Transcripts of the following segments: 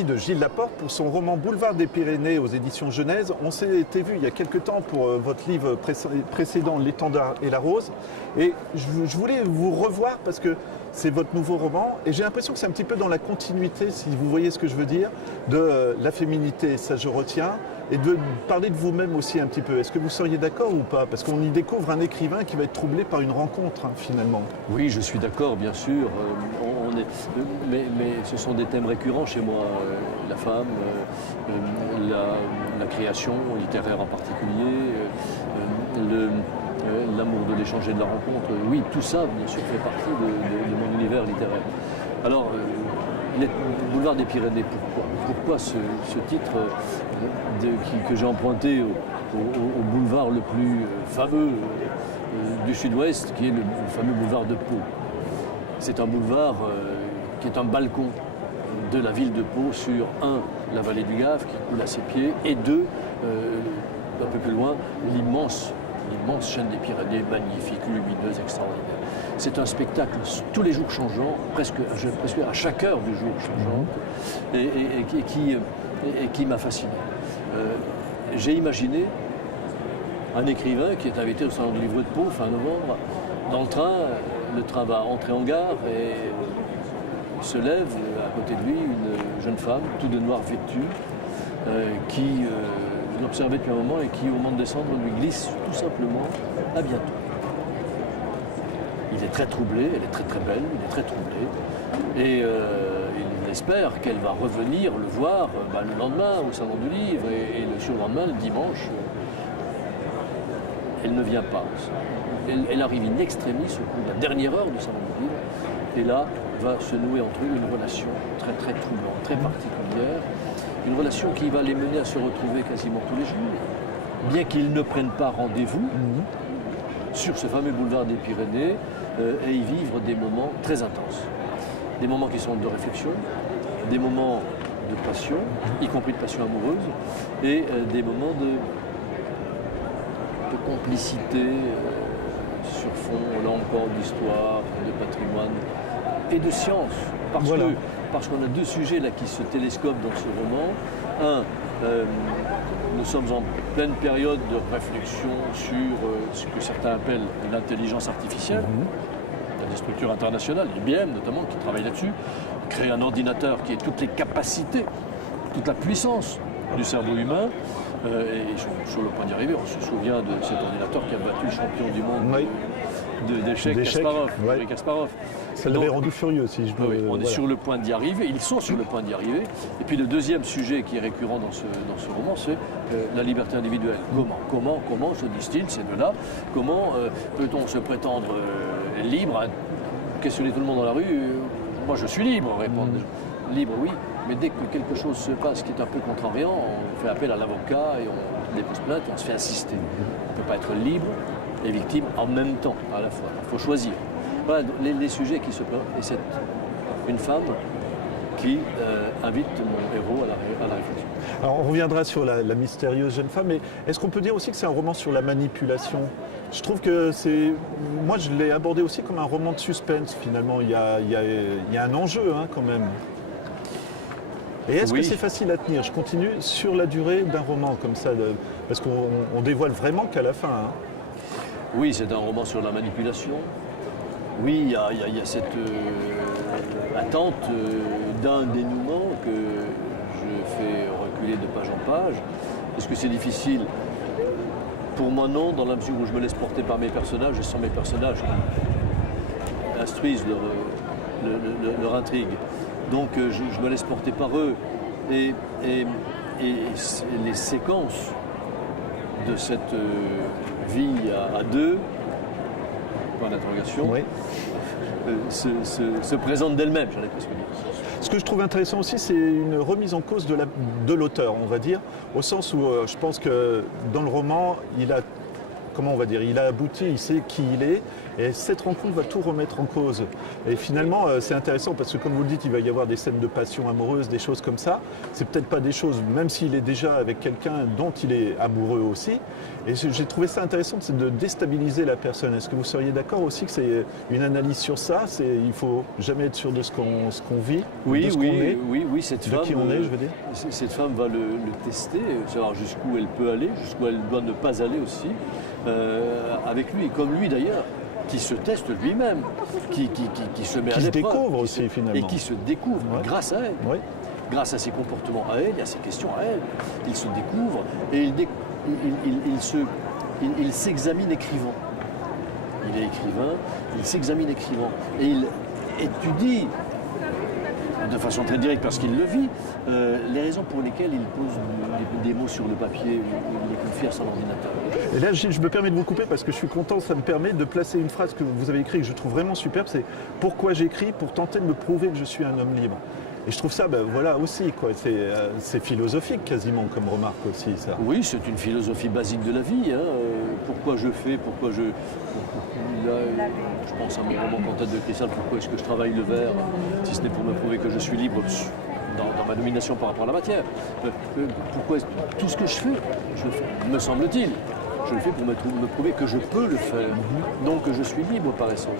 compagnie de Gilles Laporte pour son roman Boulevard des Pyrénées aux éditions Genèse. On s'était vu il y a quelques temps pour votre livre précédent L'étendard et la rose. Et je voulais vous revoir parce que c'est votre nouveau roman et j'ai l'impression que c'est un petit peu dans la continuité, si vous voyez ce que je veux dire, de la féminité, ça je retiens, et de parler de vous-même aussi un petit peu. Est-ce que vous seriez d'accord ou pas? Parce qu'on y découvre un écrivain qui va être troublé par une rencontre, finalement. Oui, je suis d'accord, bien sûr. Mais ce sont des thèmes récurrents chez moi. La femme, la création littéraire en particulier, l'amour de l'échange et de la rencontre. Oui, tout ça, bien sûr, fait partie de mon univers littéraire. Alors, Boulevard des Pyrénées, pourquoi ce titre que j'ai emprunté au boulevard le plus fameux du sud-ouest, qui est le fameux boulevard de Pau. C'est un boulevard qui est un balcon de la ville de Pau sur, la vallée du Gave qui coule à ses pieds, et deux, un peu plus loin, l'immense chaîne des Pyrénées, magnifique, lumineuse, extraordinaire. C'est un spectacle tous les jours changeant, presque à chaque heure du jour changeant, et qui m'a fasciné. J'ai imaginé un écrivain qui est invité au Salon du Livre de Pau, fin novembre, dans le train va entrer en gare et il se lève à côté de lui une jeune femme, toute de noir vêtue, qui l'observait depuis un moment et qui, au moment de descendre, lui glisse tout simplement « à bientôt ». Il est très troublé, elle est très très belle, il est très troublé, et il espère qu'elle va revenir le voir le lendemain au Salon du Livre, et le surlendemain, le dimanche, elle ne vient pas. Elle arrive in extremis au coup de la dernière heure du Salon du Livre, et là va se nouer entre eux une relation très très troublante, très particulière, une relation qui va les mener à se retrouver quasiment tous les jours, bien qu'ils ne prennent pas rendez-vous sur ce fameux boulevard des Pyrénées, et y vivre des moments très intenses. Des moments qui sont de réflexion, des moments de passion, y compris de passion amoureuse, et des moments de complicité sur fond, là encore, d'histoire, de patrimoine et de science. Parce qu'on a deux sujets là qui se télescopent dans ce roman. Nous sommes en pleine période de réflexion sur ce que certains appellent l'intelligence artificielle. Il y a des structures internationales, IBM notamment, qui travaillent là-dessus, créer un ordinateur qui ait toutes les capacités, toute la puissance du cerveau humain. Et sur le point d'y arriver, on se souvient de cet ordinateur qui a battu le champion du monde d'échecs, Kasparov. Ça l'avait rendu furieux, si je veux. Oui, on est sur le point d'y arriver, ils sont sur le point d'y arriver. Et puis le deuxième sujet qui est récurrent dans ce roman, c'est la liberté individuelle. Comment se disent-ils ces deux-là? Comment peut-on se prétendre libre, questionner tout le monde dans la rue? Moi je suis libre, répondent les gens. Libre, oui, mais dès que quelque chose se passe qui est un peu contrariant, on fait appel à l'avocat et on dépose plainte et on se fait assister. On ne peut pas être libre et victime en même temps, à la fois. Il faut choisir. Voilà les sujets qui se présentent. Et c'est une femme qui invite mon héros à la réflexion. Alors on reviendra sur la mystérieuse jeune femme, mais est-ce qu'on peut dire aussi que c'est un roman sur la manipulation? Je trouve que c'est... Moi je l'ai abordé aussi comme un roman de suspense finalement. Il y a un enjeu quand même. Et est-ce que c'est facile à tenir? Je continue sur la durée d'un roman comme ça, parce qu'on dévoile vraiment qu'à la fin. Oui, c'est un roman sur la manipulation. Oui, il y a cette attente d'un dénouement que je fais reculer de page en page. Est-ce que c'est difficile? Pour moi, non, dans la mesure où je me laisse porter par mes personnages et sans mes personnages instruisent leur intrigue. Donc je me laisse porter par eux. Et les séquences de cette vie à deux, point d'interrogation, se présentent d'elles-mêmes, j'allais presque dire. Ce que je trouve intéressant aussi, c'est une remise en cause de l'auteur, on va dire, au sens où je pense que dans le roman, il a comment on va dire, il a abouti, il sait qui il est, et cette rencontre va tout remettre en cause. Et finalement, c'est intéressant parce que comme vous le dites, il va y avoir des scènes de passion amoureuse, des choses comme ça. C'est peut-être pas des choses, même s'il est déjà avec quelqu'un dont il est amoureux aussi. Et j'ai trouvé ça intéressant, c'est de déstabiliser la personne. Est-ce que vous seriez d'accord aussi que c'est une analyse sur ça? Il faut jamais être sûr de ce qu'on vit, de ce qu'on est, oui, cette de femme, qui on est, je veux dire. Cette femme va le tester, savoir jusqu'où elle peut aller, jusqu'où elle doit ne pas aller aussi, avec lui, comme lui d'ailleurs, qui se teste lui-même, qui se met à Qui se l'épreuve. découvre aussi finalement. Et qui se découvre grâce à elle. Oui. Grâce à ses comportements à elle et à ses questions à elle. Il se découvre et il s'examine écrivant. Il est écrivain, il s'examine écrivant. Et il étudie de façon très directe, parce qu'il le vit, les raisons pour lesquelles il pose des mots sur le papier ou il les confie à son ordinateur. Et là, Gilles, je me permets de vous couper parce que je suis content, ça me permet de placer une phrase que vous avez écrite que je trouve vraiment superbe, c'est « Pourquoi j'écris ? Pour tenter de me prouver que je suis un homme libre ». Et je trouve ça, voilà aussi, quoi. C'est philosophique quasiment comme remarque aussi, ça. Oui, c'est une philosophie basique de la vie. Pourquoi je fais, Là, je pense à mon roman Cantate de cristal, pourquoi est-ce que je travaille le verre, si ce n'est pour me prouver que je suis libre dans ma domination par rapport à la matière. Pourquoi tout ce que je fais, me semble-t-il, je le fais pour me prouver que je peux le faire, donc que je suis libre par essence.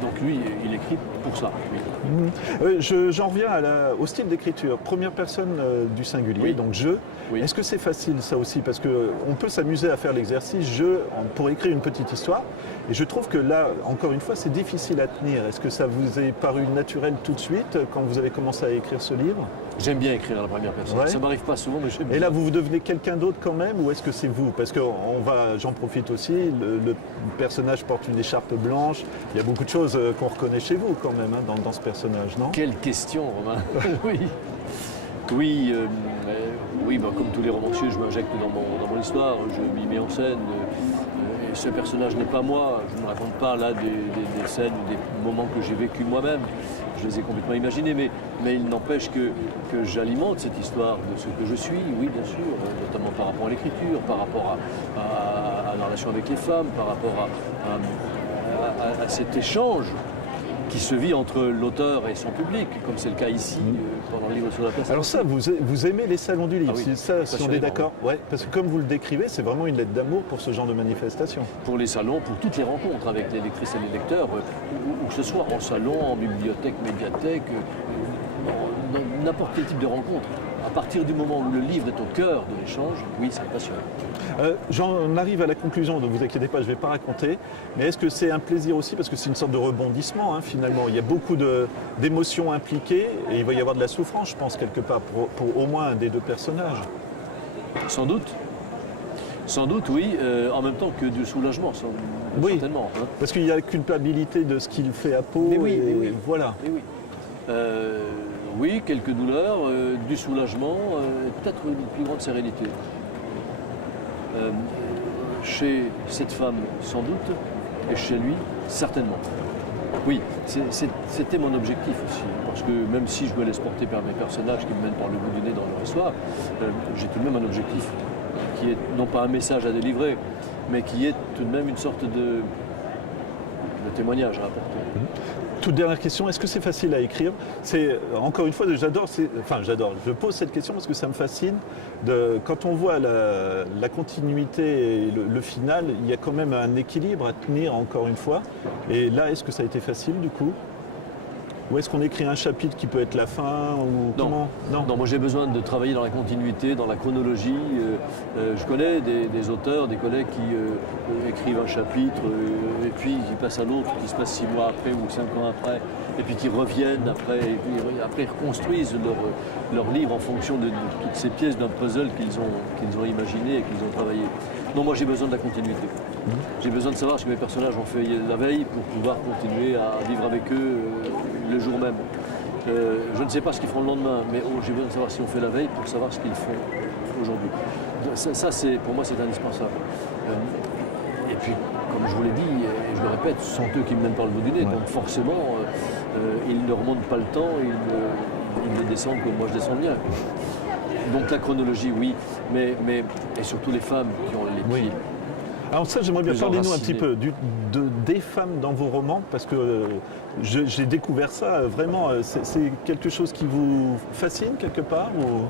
Donc lui, il écrit pour ça. Oui. J'en reviens au style d'écriture. Première personne du singulier, donc je. Oui. Est-ce que c'est facile ça aussi? Parce qu'on peut s'amuser à faire l'exercice pour écrire une petite histoire. Et je trouve que là, encore une fois, c'est difficile à tenir. Est-ce que ça vous est paru naturel tout de suite quand vous avez commencé à écrire ce livre? J'aime bien écrire à la première personne. Ouais. Ça m'arrive pas souvent, mais j'aime bien. Et là, vous devenez quelqu'un d'autre quand même, ou est-ce que c'est vous? Parce que j'en profite aussi, le personnage porte une écharpe blanche. Il y a beaucoup de choses qu'on reconnaît chez vous quand même dans ce personnage, non? Quelle question, Romain. Oui, comme tous les romanciers, je m'injecte dans mon histoire, je m'y mets en scène. Et ce personnage n'est pas moi. Je ne raconte pas là des scènes ou des moments que j'ai vécus moi-même. Je les ai complètement imaginés, mais il n'empêche que j'alimente cette histoire de ce que je suis, oui, bien sûr, notamment par rapport à l'écriture, par rapport à la relation avec les femmes, par rapport à cet échange qui se vit entre l'auteur et son public, comme c'est le cas ici, pendant le livre sur la place. Alors ça, vous aimez les salons du livre, oui, ça, si on est d'accord? Ouais, parce que comme vous le décrivez, c'est vraiment une lettre d'amour pour ce genre de manifestation. Pour les salons, pour toutes les rencontres avec les lectrices et les lecteurs, où que ce soit en salon, en bibliothèque, médiathèque, n'importe quel type de rencontre. À partir du moment où le livre est au cœur de l'échange, oui, c'est passionnant. J'en arrive à la conclusion, ne vous inquiétez pas, je ne vais pas raconter. Mais est-ce que c'est un plaisir aussi, parce que c'est une sorte de rebondissement finalement. Il y a beaucoup d'émotions impliquées et il va y avoir de la souffrance, je pense, quelque part, pour au moins un des deux personnages. Sans doute. Sans doute, oui, en même temps que du soulagement, certainement. Hein. Parce qu'il y a la culpabilité de ce qu'il fait à Pau. Mais oui, voilà. Mais oui. Oui, quelques douleurs, du soulagement, peut-être une plus grande sérénité. Chez cette femme, sans doute, et chez lui, certainement. Oui, c'était mon objectif aussi, parce que même si je me laisse porter par mes personnages qui me mènent par le bout du nez dans leur histoire, j'ai tout de même un objectif qui est non pas un message à délivrer, mais qui est tout de même une sorte de témoignage à apporter. Toute dernière question, est-ce que c'est facile à écrire? Encore une fois, j'adore, je pose cette question parce que ça me fascine. Quand on voit la continuité et le final, il y a quand même un équilibre à tenir encore une fois. Et là, est-ce que ça a été facile du coup? Ou est-ce qu'on écrit un chapitre qui peut être la fin ou Non, moi j'ai besoin de travailler dans la continuité, dans la chronologie. Je connais des auteurs, des collègues qui écrivent un chapitre et puis qui passent à l'autre, qui se passe 6 mois après ou 5 ans après, et puis qui reviennent après, et puis après reconstruisent leur livre en fonction de toutes ces pièces d'un puzzle qu'ils ont imaginé et qu'ils ont travaillé. Non, moi j'ai besoin de la continuité. J'ai besoin de savoir ce que mes personnages ont fait la veille pour pouvoir continuer à vivre avec eux le jour même. Je ne sais pas ce qu'ils feront le lendemain, mais j'ai besoin de savoir si on fait la veille pour savoir ce qu'ils font aujourd'hui. Ça pour moi, c'est indispensable. Et puis, comme je vous l'ai dit, et je le répète, ce sont eux qui me mènent par le bout du nez, donc forcément, ils ne remontent pas le temps, ils ne descendent comme moi je descends bien. Donc la chronologie, oui, mais et surtout les femmes qui ont les pieds. Alors ça, j'aimerais bien plus parler nous un enraciné. petit peu des femmes dans vos romans, parce que j'ai découvert ça, vraiment, c'est quelque chose qui vous fascine quelque part ou...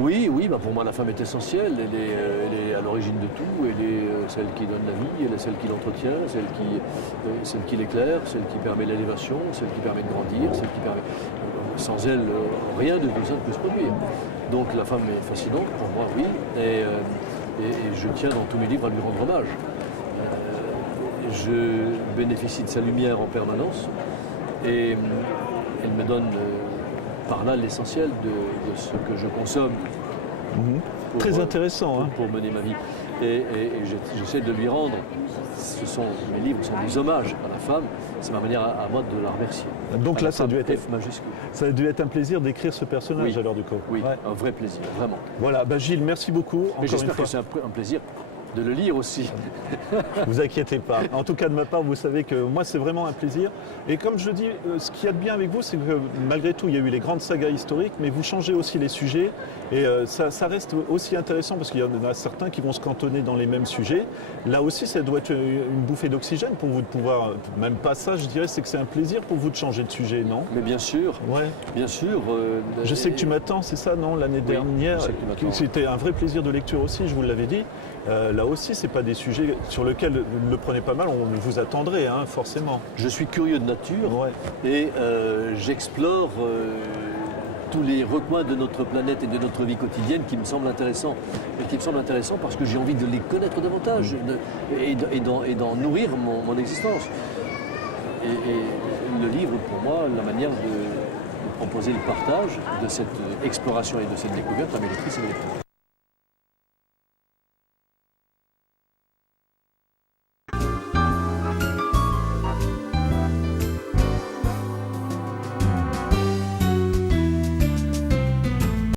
Oui, oui, bah pour moi la femme est essentielle, elle est à l'origine de tout, elle est celle qui donne la vie, elle est celle qui l'entretient, celle qui l'éclaire, celle qui permet l'élévation, celle qui permet de grandir, celle qui permet... sans elle, rien de tout ça ne peut se produire. Donc la femme est fascinante pour moi, oui, et je tiens dans tous mes livres à lui rendre hommage. Je bénéficie de sa lumière en permanence, et elle me donne... par là l'essentiel de ce que je consomme. Très intéressant. Hein. Pour mener ma vie. Et j'essaie de lui rendre. Mes livres sont des hommages à la femme. C'est ma manière à moi de la remercier. Donc là, ça a dû être F majuscule. Ça a dû être un plaisir d'écrire ce personnage Oui. alors du coup. Oui, Ouais. un vrai plaisir, vraiment. Voilà, bah, Gilles, merci beaucoup. Mais Encore une j'espère fois. que c'est un plaisir de le lire aussi. Vous inquiétez pas. En tout cas, de ma part, vous savez que moi, c'est vraiment un plaisir. Et comme je dis, ce qu'il y a de bien avec vous, c'est que malgré tout, il y a eu les grandes sagas historiques, mais vous changez aussi les sujets. Et ça reste aussi intéressant parce qu'il y en a certains qui vont se cantonner dans les mêmes sujets. Là aussi, ça doit être une bouffée d'oxygène pour vous de pouvoir, même pas ça, je dirais, c'est que c'est un plaisir pour vous de changer de sujet, non? Mais bien sûr, Ouais. bien sûr. Je sais que tu m'attends, c'est ça, non? L'année dernière, je sais que tu m'attends. c'était un vrai plaisir de lecture aussi, je vous l'avais dit. Là aussi, c'est pas des sujets sur lesquels, ne le prenez pas mal, on vous attendrait, hein, forcément. Je suis curieux de nature Ouais. et j'explore tous les recoins de notre planète et de notre vie quotidienne qui me semblent intéressants. Et qui me semblent intéressants parce que j'ai envie de les connaître davantage et d'en nourrir mon existence. Et le livre, pour moi, la manière de proposer le partage de cette exploration et de cette découverte à mes lectrices et mes lecteurs.